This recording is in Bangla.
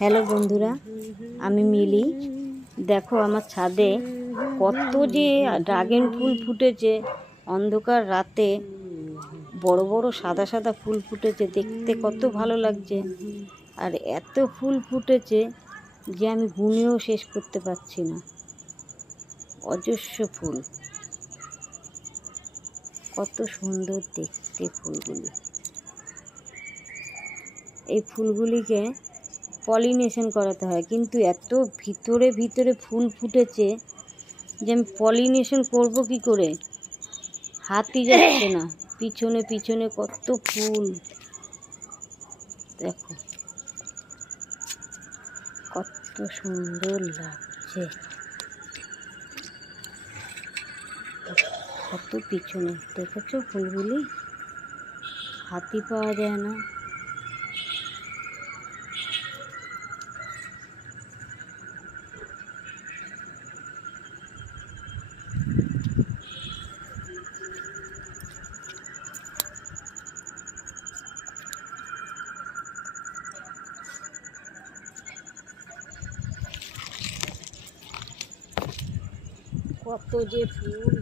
হ্যালো বন্ধুরা, আমি মিলি। দেখো আমার ছাদে কত যে ড্রাগন ফুল ফুটেছে। অন্ধকার রাতে বড় বড় সাদা সাদা ফুল ফুটেছে, দেখতে কত ভালো লাগছে। আর এত ফুল ফুটেছে যে আমি গুনেও শেষ করতে পারছি না। অজস্র ফুল, কত সুন্দর দেখতে ফুলগুলি। এই ফুলগুলিকে পলিনেশন করাতে হয়, কিন্তু এত ভিতরে ভিতরে ফুল ফুটেছে যে আমি পলিনেশন করবো কি করে, হাতই যাচ্ছে না। পিছনে পিছনে কত ফুল, দেখো কত সুন্দর লাগছে। কত পিছনে দেখেছো ফুলগুলি, হাতই পাওয়া যায় না। কত যে ফুল,